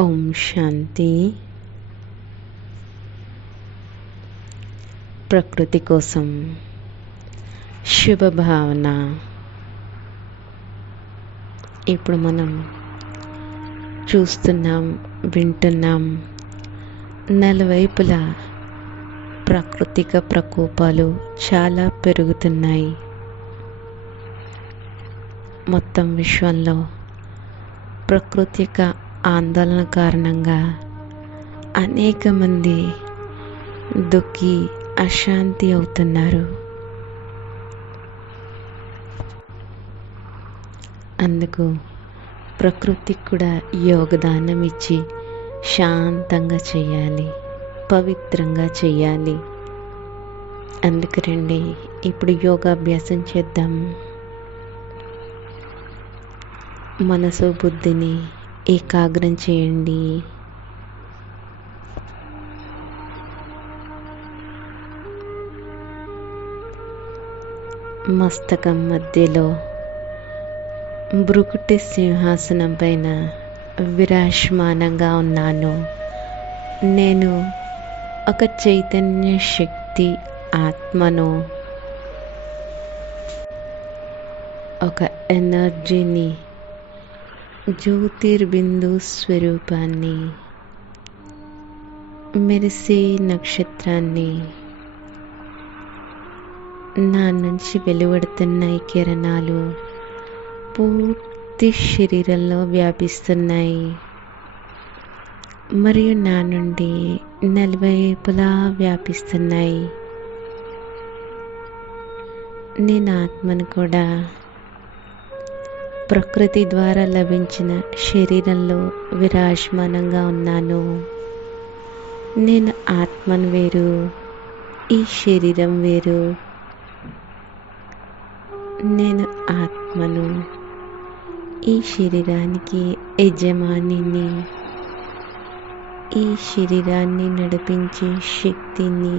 ఓం శాంతి. ప్రకృతి కోసం శుభభావన. ఇప్పుడు మనం చూస్తున్నాం, వింటున్నాం, నలువైపులా ప్రాకృతిక ప్రకోపాలు చాలా పెరుగుతున్నాయి. మొత్తం విశ్వంలో ప్రాకృతిక ఆందోళన కారణంగా అనేక మంది దుఃఖి, అశాంతి అవుతున్నారు. అందుకు ప్రకృతికి కూడా యోగదానం ఇచ్చి శాంతంగా చేయాలి, పవిత్రంగా చేయాలి. అందుకు రండి, ఇప్పుడు యోగాభ్యాసం చేద్దాం. మనసు బుద్ధిని ఏకాగ్రం చేయండి. మస్తకం మధ్యలో భృకుటి సింహాసనం పైన విరాజమానంగా ఉన్నాను. నేను ఒక చైతన్య శక్తి ఆత్మను, ఒక ఎనర్జీని, జ్యోతిర్బిందు స్వరూపాన్ని, మెరిసే నక్షత్రాన్ని. నా నుంచి వెలువడుతున్న ఈ కిరణాలు పూర్తి శరీరంలో వ్యాపిస్తున్నాయి మరియు నా నుండి నలువైపులా వ్యాపిస్తున్నాయి. నేను ఆత్మను కూడా ప్రకృతి ద్వారా లభించిన శరీరంలో విరాజమానంగా ఉన్నాను. నేను ఆత్మను వేరు, ఈ శరీరం వేరు. నేను ఆత్మను, ఈ శరీరానికి యజమానిని, ఈ శరీరాన్ని నడిపించే శక్తిని,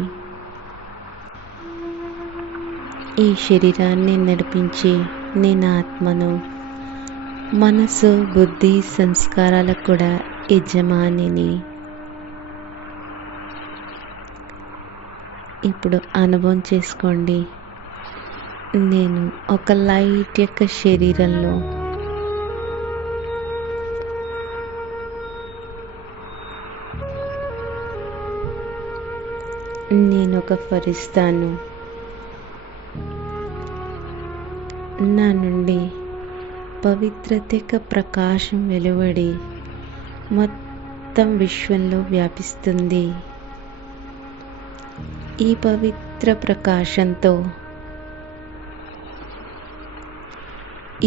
ఈ శరీరాన్ని నడిపించే నేను ఆత్మను. మనసు, బుద్ధి, సంస్కారాలకు కూడా యజమానిని. ఇప్పుడు అనుభవం చేసుకోండి, నేను ఒక లైట్ యొక్క శరీరంలో నేను ఒక ఫరిస్తాను. నా నుండి పవిత్రత ప్రకాశం వెలువడి మొత్తం విశ్వంలో వ్యాపిస్తుంది. ఈ పవిత్ర ప్రకాశంతో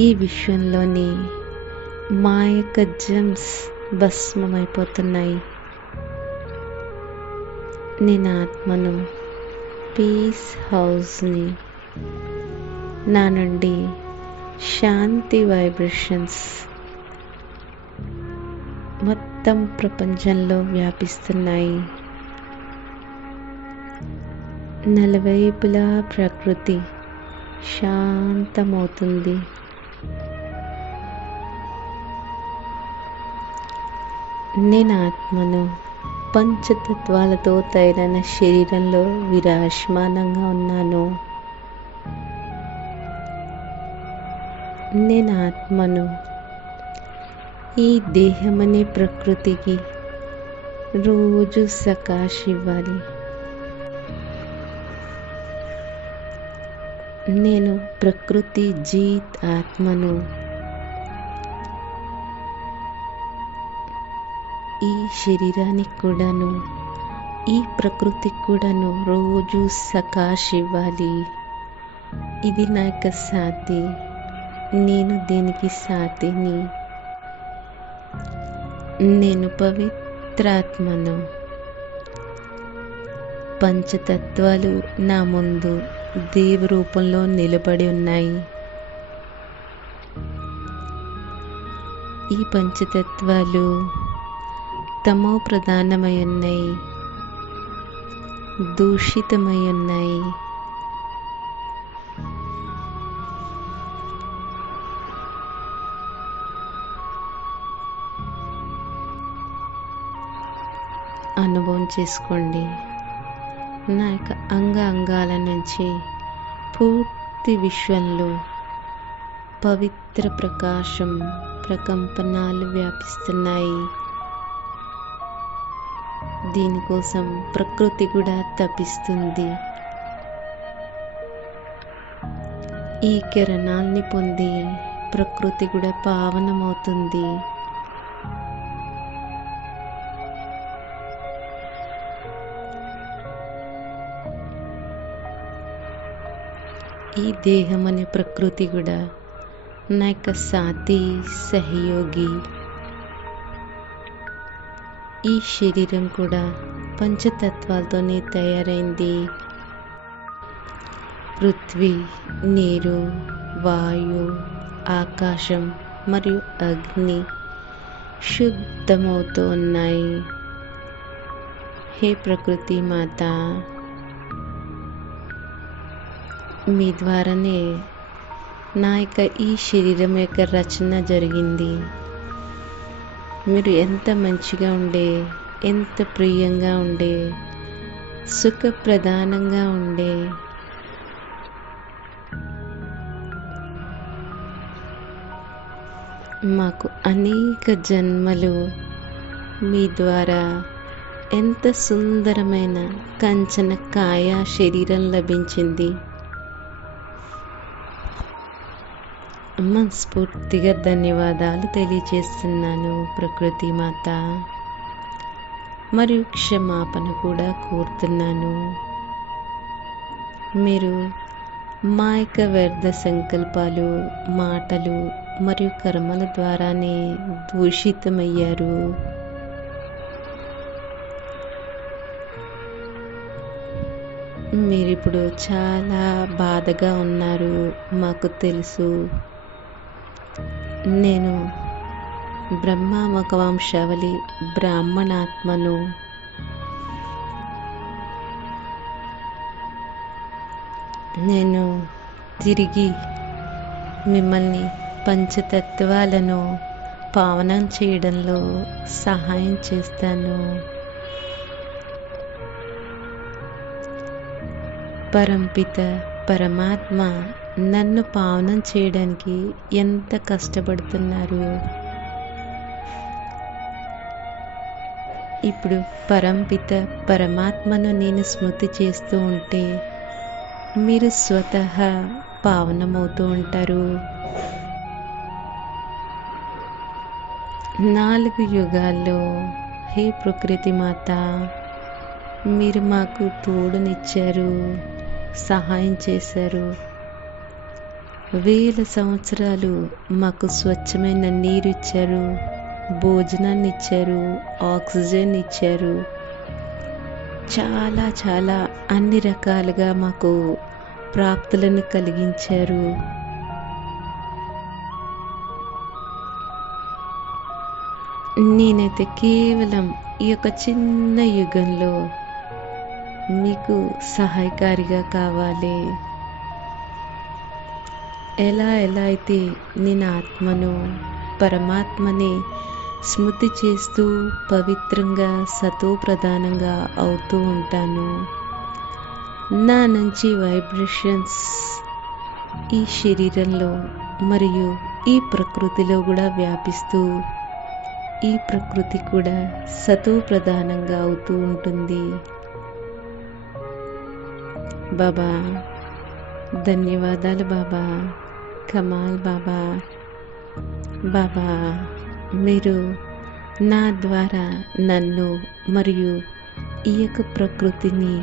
ఈ విశ్వంలోని మాయక జమ్స్ భస్మమైపోతున్నాయి. నేను ఆత్మను, పీస్ హౌస్ని. నా నుండి శాంతి వైబ్రేషన్స్ మొత్తం ప్రపంచంలో వ్యాపిస్తున్నాయి. నలువైపులా ప్రకృతి శాంతమవుతుంది. నేను ఆత్మను పంచతత్వాలతో తయారైన శరీరంలో విరాజమానంగా ఉన్నాను. నేను ఆత్మను, ఈ దేహమనే ప్రకృతికి రోజు సకాశ ఇవ్వాలి. నేను ప్రకృతి జీత్ ఆత్మను. ఈ శరీరానికి కూడాను, ఈ ప్రకృతికి కూడాను రోజు సకాశ ఇవ్వాలి. ఇది నా యొక్క సాథి, నేను దీనికి సాథిని. నేను పవిత్రాత్మను. పంచతత్వాలు నా ముందు దేవ రూపంలో నిలబడి ఉన్నాయి. ఈ పంచతత్వాలు తమో ప్రధానమై ఉన్నాయి, దూషితమై ఉన్నాయి. అనుభవం చేసుకోండి. నా యొక్క అంగాల నుంచి పూర్తి విశ్వంలో పవిత్ర ప్రకాశం ప్రకంపనాలు వ్యాపిస్తున్నాయి. దీనికోసం ప్రకృతి కూడా తపిస్తుంది. ఈ కిరణాల్ని పొంది ప్రకృతి కూడా పావనమవుతుంది. ఈ దేహం అనే ప్రకృతి కూడా నా యొక్క సాథీ సహయోగి. ఈ శరీరం కూడా పంచతత్వాలతోనే తయారైంది. పృథ్వీ, నీరు, వాయు, ఆకాశం మరియు అగ్ని శుద్ధమవుతూ ఉన్నాయి. హే ప్రకృతి మాత, మీ ద్వారానే నా యొక్క ఈ శరీరం యొక్క రచన జరిగింది. మీరు ఎంత మంచిగా ఉండే, ఎంత ప్రియంగా ఉండే, సుఖప్రధానంగా ఉండే, మాకు అనేక జన్మలు మీ ద్వారా ఎంత సుందరమైన కంచన కాయ శరీరం లభించింది. మనస్ఫూర్తిగా ధన్యవాదాలు తెలియజేస్తున్నాను ప్రకృతి మాత. మరియు క్షమాపణ కూడా కోరుతున్నాను. మీరు మా యొక్క వ్యర్థ సంకల్పాలు, మాటలు మరియు కర్మల ద్వారానే దూషితమయ్యారు. మీరిప్పుడు చాలా బాధగా ఉన్నారు, మాకు తెలుసు. నేను బ్రహ్మముఖ వంశావళి బ్రాహ్మణాత్మను. నేను తిరిగి మిమ్మల్ని పంచతత్వాలను పావనం చేయడంలో సహాయం చేస్తాను. పరంపిత పరమాత్మ నన్ను పావనం చేయడానికి ఎంత కష్టపడుతున్నారు. ఇప్పుడు పరంపిత పరమాత్మను నేను స్మృతి చేస్తూ ఉంటే మీరు స్వతహా పావనమవుతూ ఉంటారు. 4 యుగాల్లో హే ప్రకృతి మాత, మీరు మాకు తోడునిచ్చారు, సహాయం చేశారు. 1000 సంవత్సరాలు మాకు స్వచ్ఛమైన నీరు ఇచ్చారు, భోజనాన్ని ఇచ్చారు, ఆక్సిజన్ ఇచ్చారు. చాలా చాలా అన్ని రకాలుగా మాకు ప్రాప్తులను కలిగించారు. నేనైతే కేవలం ఈ యొక్క చిన్న యుగంలో మీకు సహాయకారిగా కావాలి. ఎలా అయితే నేను ఆత్మను, పరమాత్మని స్మృతి చేస్తూ పవిత్రంగా సతో ప్రధానంగా అవుతూ ఉంటాను. నా నుంచి వైబ్రేషన్స్ ఈ శరీరంలో మరియు ఈ ప్రకృతిలో కూడా వ్యాపిస్తూ ఈ ప్రకృతి కూడా సతో ప్రధానంగా అవుతూ ఉంటుంది. బాబా ధన్యవాదాలు. బాబా కమాల్. బాబా బాబా మీరు నా ద్వారా నన్ను మరియు ఈ యొక్క ప్రకృతిని,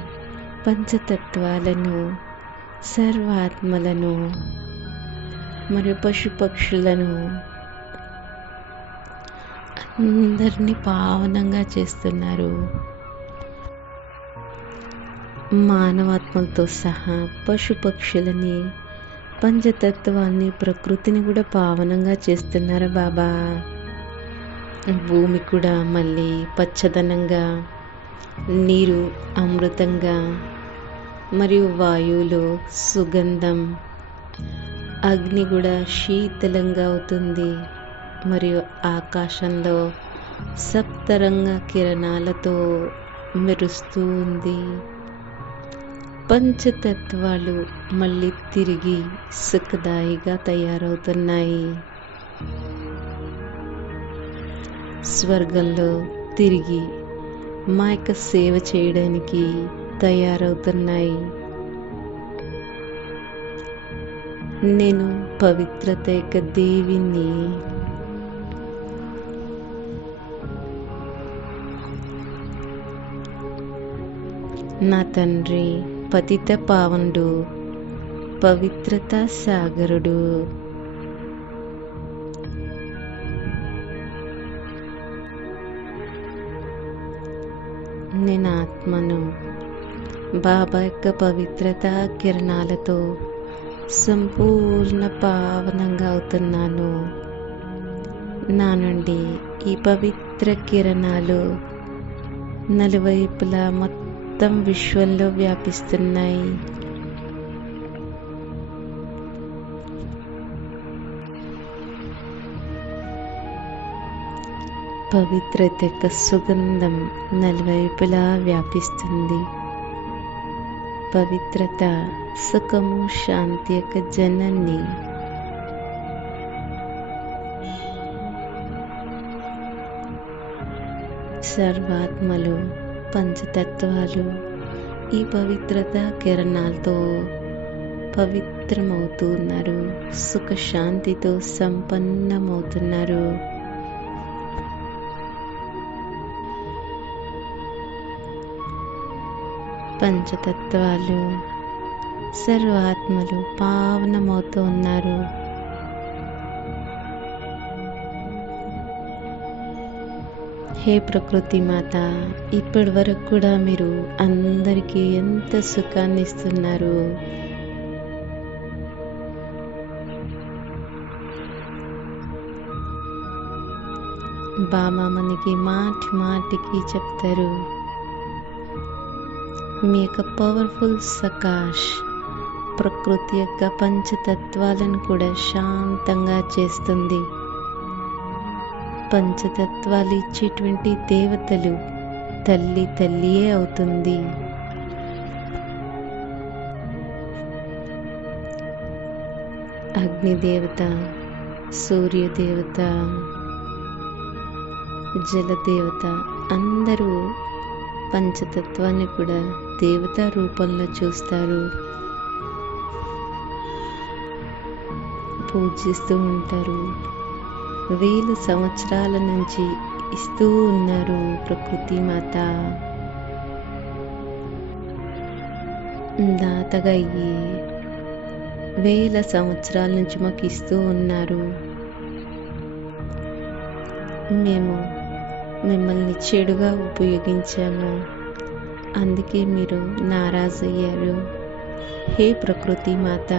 పంచతత్వాలను, సర్వాత్మలను మరియు పశుపక్షులను అందరినీ పావనంగా చేస్తున్నారు. మానవాత్మలతో సహా పశుపక్షులని, పంచతత్వాన్ని, ప్రకృతిని కూడా పావనంగా చేస్తున్నారు బాబా. భూమి కూడా మళ్ళీ పచ్చదనంగా, నీరు అమృతంగా మరియు వాయువులో సుగంధం, అగ్ని కూడా శీతలంగా అవుతుంది. మరియు ఆకాశంలో సప్తరంగ కిరణాలతో మెరుస్తూ ఉంది. పంచతత్వాలు మళ్ళీ తిరిగి సుఖదాయిగా తయారవుతున్నాయి. స్వర్గంలో తిరిగి మా యొక్క సేవ చేయడానికి తయారవుతున్నాయి. నేను పవిత్రత యొక్క దేవిని. నా తండ్రి పతిత పావనుడు, పవిత్రత సాగరుడు. నేను ఆత్మను. బాబా యొక్క పవిత్రత కిరణాలతో సంపూర్ణ పావనంగా అవుతున్నాను. నా నుండి ఈ పవిత్ర కిరణాలు నలువైపులా మొత్తం విశ్వంలో వ్యాపిస్తున్నాయి. పవిత్రత యొక్క సుగంధం నలువైపులా వ్యాపిస్తుంది. పవిత్రత సుఖము శాంతి యొక్క జనని. సర్వాత్మలు పంచతత్వాలు ఈ పవిత్రత కిరణాలతో పవిత్రమవుతూ ఉన్నారు. సుఖశాంతితో సంపన్నమవుతున్నారు. పంచతత్వాలు సర్వాత్మలు పావనమవుతూ ఉన్నారు. హే ప్రకృతి మాత, ఇప్పటి వరకు కూడా మీరు అందరికీ ఎంత సుఖాన్ని ఇస్తున్నారు. బాబా మనకి మాటి మాటికి చెప్తారు, మీ యొక్క పవర్ఫుల్ సకాష్ ప్రకృతి యొక్క పంచతత్వాలను కూడా శాంతంగా చేస్తుంది. పంచతత్వాలు ఇచ్చేటువంటి దేవతలు తల్లియే అవుతుంది. అగ్నిదేవత, సూర్యదేవత, జలదేవత అందరూ పంచతత్వాన్ని కూడా దేవతా రూపంలో చూస్తారు, పూజిస్తూ ఉంటారు. 1000 సంవత్సరాల నుంచి ఇస్తూ ఉన్నారు ప్రకృతి మాత. దాతగా అయ్యి 1000 సంవత్సరాల నుంచి మాకు ఇస్తూ ఉన్నారు. మేము మిమ్మల్ని చెడుగా ఉపయోగించాము, అందుకే మీరు నారాజు అయ్యారు. హే ప్రకృతి మాత,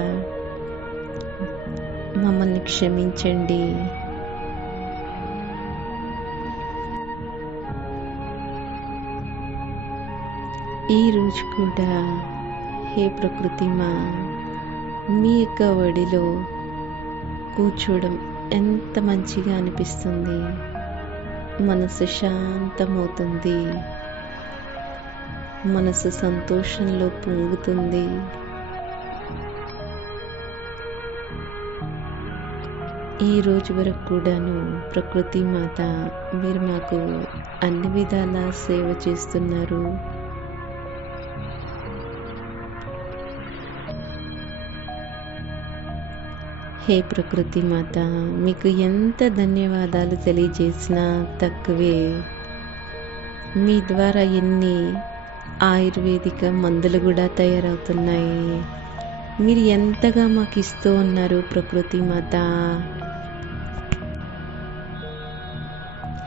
మమ్మల్ని క్షమించండి. ఈరోజు కూడా హే ప్రకృతి మా, మీ యొక్క ఒడిలో కూర్చోవడం ఎంత మంచిగా అనిపిస్తుంది. మనసు శాంతమవుతుంది, మనసు సంతోషంలో పొంగుతుంది. ఈ రోజు వరకు కూడాను ప్రకృతి మాత మీరు మాకు అన్ని విధాలా సేవ చేస్తున్నారు. హే ప్రకృతి మాత, మీకు ఎంత ధన్యవాదాలు తెలియజేసినా తక్కువే. మీ ద్వారా ఎన్ని ఆయుర్వేదిక మందులు కూడా తయారవుతున్నాయి. మీరు ఎంతగా మాకు ఇస్తూ ఉన్నారు ప్రకృతి మాత.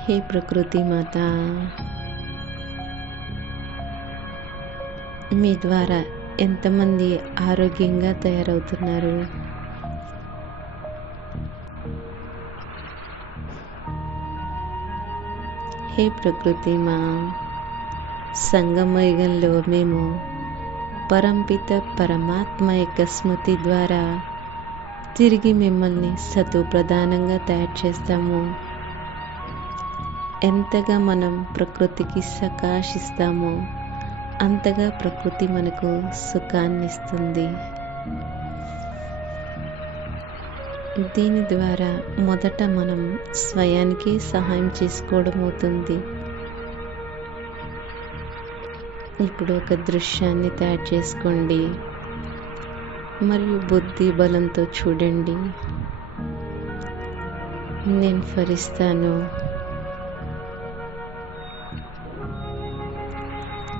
హే ప్రకృతి మాత, మీ ద్వారా ఎంతమంది ఆరోగ్యంగా తయారవుతున్నారు. హే ప్రకృతి మా, సంగమయుగంలో మేము పరంపిత పరమాత్మ యొక్క స్మృతి ద్వారా తిరిగి మిమ్మల్ని సతు ప్రధానంగా తయారు చేస్తాము. ఎంతగా మనం ప్రకృతికి సకాశిస్తామో అంతగా ప్రకృతి మనకు సుఖాన్నిస్తుంది. దీని ద్వారా మొదట మనం స్వయానికి సహాయం చేసుకోవడం అవుతుంది. ఇప్పుడు ఒక దృశ్యాన్ని తయారు చేసుకోండి మరియు బుద్ధి బలంతో చూడండి. నేను ఫరిస్తాను.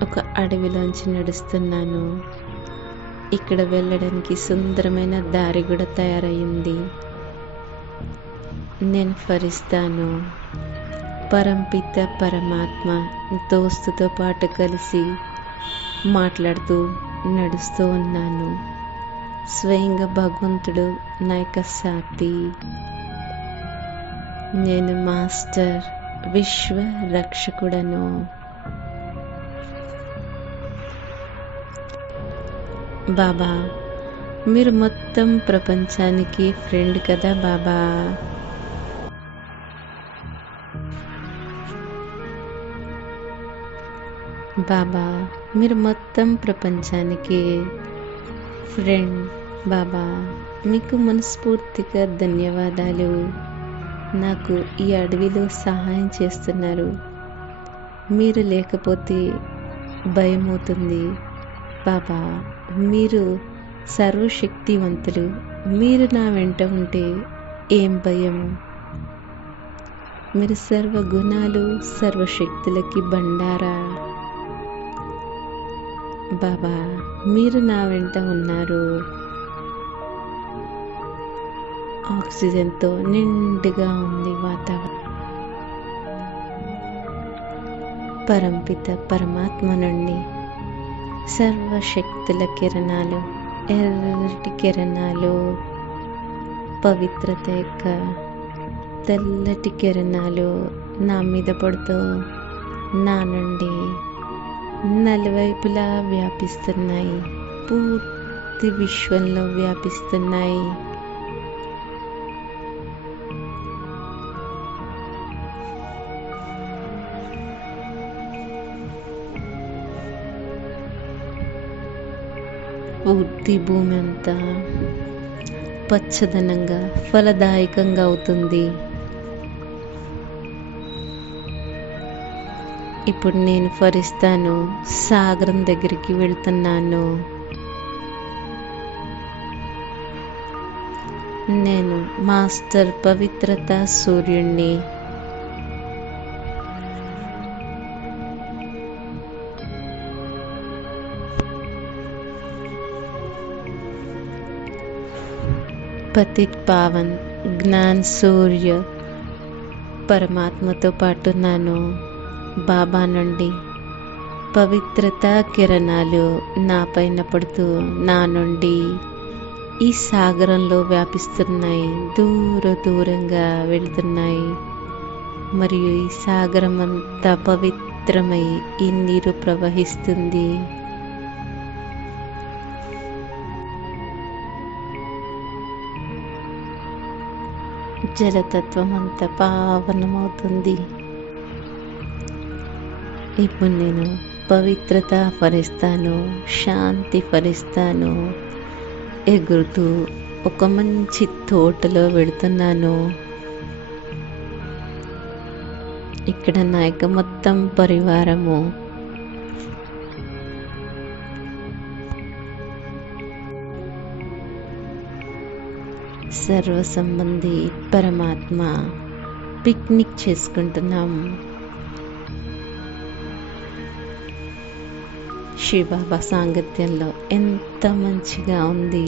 ఒక అడవిలోంచి నడుస్తున్నాను. ఇక్కడ వెళ్ళడానికి సుందరమైన దారి కూడా తయారయ్యింది. నేను ఫరిస్తాను. పరంపిత పరమాత్మ దోస్తుతో పాటు కలిసి మాట్లాడుతూ నడుస్తూ ఉన్నాను. స్వయంగా భగవంతుడు నా యొక్క సాటి. నేను మాస్టర్ విశ్వ రక్షకుడను. బాబా, మీరు మొత్తం ప్రపంచానికి ఫ్రెండ్ కదా బాబా. బాబా, మీరు మొత్తం ప్రపంచానికి ఫ్రెండ్ బాబా. మీకు మనస్ఫూర్తిగా ధన్యవాదాలు. నాకు ఈ అడవిలో సహాయం చేస్తున్నారు. మీరు లేకపోతే భయం అవుతుంది బాబా. మీరు సర్వశక్తివంతులు. మీరు నా వెంట ఉంటే ఏం భయం. మీరు సర్వగుణాలు సర్వశక్తులకి బండారా బాబా. మీరు నా వెంట ఉన్నారు. ఆక్సిజన్తో నిండుగా ఉంది వాతావరణం. పరంపిత పరమాత్మ నుండి సర్వశక్తుల కిరణాలు, ఎర్రటి కిరణాలు, పవిత్రత యొక్క తెల్లటి కిరణాలు నా మీద పడుతూ నా నుండి నలువైపులా వ్యాపిస్తున్నాయి. పూర్తి విశ్వంలో వ్యాపిస్తున్నాయి. పూర్తి భూమి అంతా పచ్చదనంగా ఫలదాయకంగా అవుతుంది. ఇప్పుడు నేను ఫరిస్తాను. సాగరం దగ్గరికి వెళ్తున్నాను. నేను మాస్టర్ పవిత్రత సూర్యుణ్ణి. పతిత్ పావన్ జ్ఞాన్ సూర్య పరమాత్మతో పాటున్నాను. బాబా నుండి పవిత్రత కిరణాలు నా పైన పడుతూ నా నుండి ఈ సాగరంలో వ్యాపిస్తున్నాయి. దూరంగా వెళ్తున్నాయి. మరియు ఈ సాగరం అంతా పవిత్రమై ఈ నీరు ప్రవహిస్తుంది. జలతత్వం అంతా పావనమవుతుంది. ఇప్పుడు నేను పవిత్రత ఫలిస్తాను, శాంతి ఫలిస్తాను. ఎగురుతూ ఒక మంచి తోటలో వెళుతున్నాను. ఇక్కడ నా యొక్క మొత్తం పరివారము సర్వ సంబంధి పరమాత్మ పిక్నిక్ చేసుకుంటున్నాం. శివబాబా సాంగత్యంలో ఎంత మంచిగా ఉంది.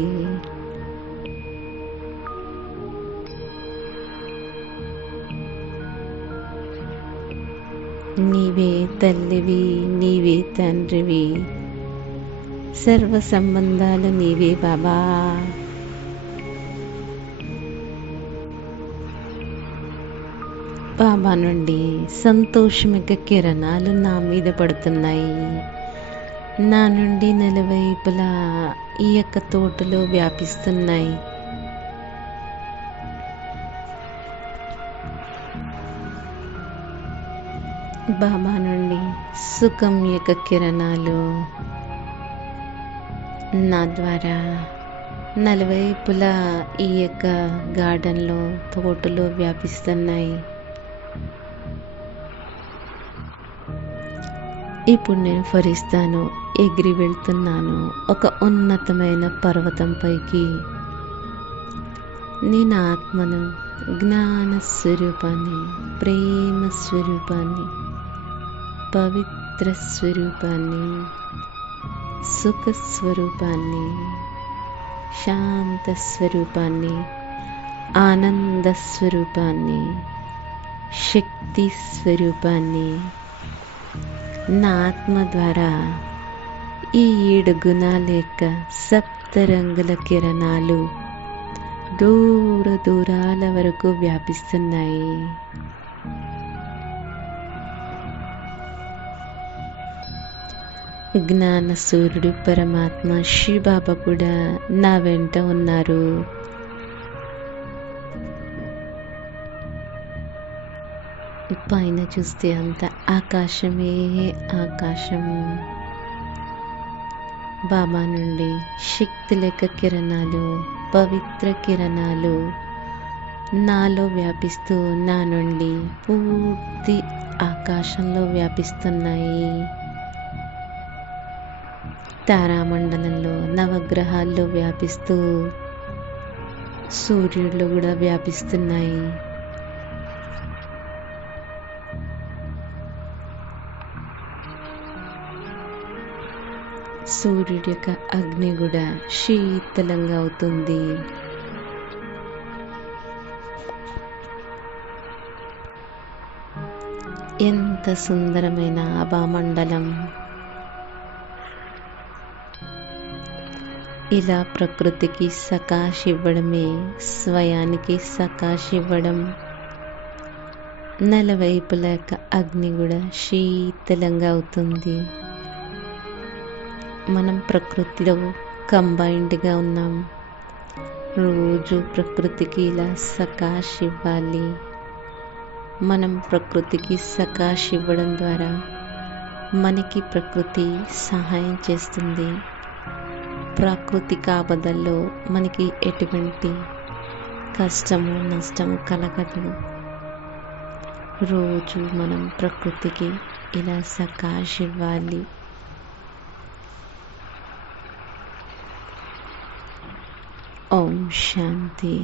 నీవే తల్లివి, నీవే తండ్రివి, సర్వ సంబంధాలు నీవే బాబా. బాబా నుండి సంతోషమిక కిరణాలు నా మీద పడుతున్నాయి. నా నుండి నలువైపులా ఈ యొక్క తోటలో వ్యాపిస్తున్నాయి. బాబా నుండి సుఖం యొక్క కిరణాలు నా ద్వారా నలువైపులా ఈ యొక్క గార్డెన్లో తోటలో వ్యాపిస్తున్నాయి. ఇప్పుడు నేను ఫరిస్తాను, ఎగిరి వెళ్తున్నాను ఒక ఉన్నతమైన పర్వతం పైకి. నేను ఆత్మను, జ్ఞాన స్వరూపాన్ని, ప్రేమ స్వరూపాన్ని, పవిత్ర స్వరూపాన్ని, సుఖ స్వరూపాన్ని, శాంత స్వరూపాన్ని, ఆనంద స్వరూపాన్ని, శక్తి స్వరూపాన్ని నా ఆత్మ ద్వారా ఈ 7 గుణాల యొక్క సప్తరంగుల కిరణాలు దూర దూరాల వరకు వ్యాపిస్తున్నాయి. జ్ఞాన సూర్యుడు పరమాత్మ శివబాబా కూడా నా వెంట ఉన్నారు. పైన చూస్తే అంత ఆకాశమే ఆకాశం. బాబా నుండి శక్తి లేక కిరణాలు, పవిత్ర కిరణాలు నాలో వ్యాపిస్తూ నా నుండి పూర్తి ఆకాశంలో వ్యాపిస్తున్నాయి. తారామండలంలో, నవగ్రహాల్లో వ్యాపిస్తూ సూర్యుడిలో కూడా వ్యాపిస్తున్నాయి. సూర్యుడి యొక్క అగ్ని కూడా శీతలంగా అవుతుంది. ఎంత సుందరమైన ఆభామండలం! ఇలా ప్రకృతికి సకాశ్ ఇవ్వడమే స్వయానికి సకాశ్ ఇవ్వడం. నలువైపుల యొక్క అగ్ని కూడా శీతలంగా అవుతుంది. మనం ప్రకృతిలో కంబైన్డ్గా ఉన్నాం. రోజు ప్రకృతికి ఇలా సకాశ్ ఇవ్వాలి. మనం ప్రకృతికి సకాశ్ ఇవ్వడం ద్వారా మనకి ప్రకృతి సహాయం చేస్తుంది. ప్రాకృతిక ఆపదల్లో మనకి ఎటువంటి కష్టము, నష్టము కలగదు. రోజు మనం ప్రకృతికి ఇలా సకాశ్ ఇవ్వాలి. ఓం శాంతి.